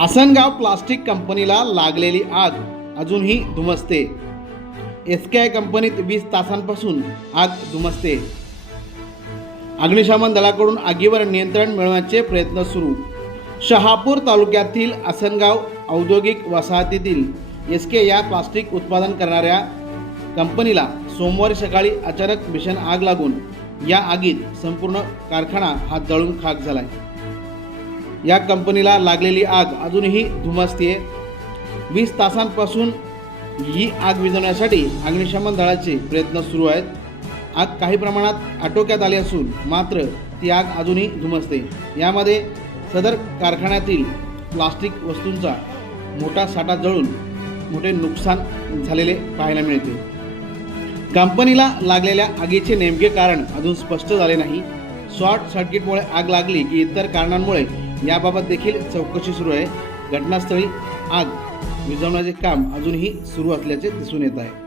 Asangaon plastic कंपनीला लागलेली आग अजूनही धुमसते. एस के आय कंपनीत वीस तासांपासून आग धुमसते. अग्निशमन दलाकडून आगीवर नियंत्रण मिळवण्याचे प्रयत्न सुरू. शहापूर तालुक्यातील आसनगाव औद्योगिक वसाहतीतील एस के या प्लास्टिक उत्पादन करणाऱ्या कंपनीला सोमवारी सकाळी अचानक भीषण आग लागून या आगीत संपूर्ण कारखाना हा जळून खाक झाला आहे या कंपनीला लागलेली आग अजूनही धुमसते वीस तासांपासून ही आग विझवण्यासाठी अग्निशमन दळाचे प्रयत्न सुरू आहेत. आग काही प्रमाणात आटोक्यात आली असून मात्र ती आग अजूनही धुमसते. यामध्ये सदर कारखान्यातील प्लास्टिक वस्तूंचा मोठा साठा जळून मोठे नुकसान झालेले पाहायला मिळते. कंपनीला लागलेल्या आगीचे नेमके कारण अजून स्पष्ट झाले नाही. शॉर्ट सर्किटमुळे आग लागली की इतर कारणांमुळे याबाबत देखील चौकशी सुरू आहे. घटनास्थळी आग विझवण्याचे काम अजूनही सुरू असल्याचे दिसून येत आहे.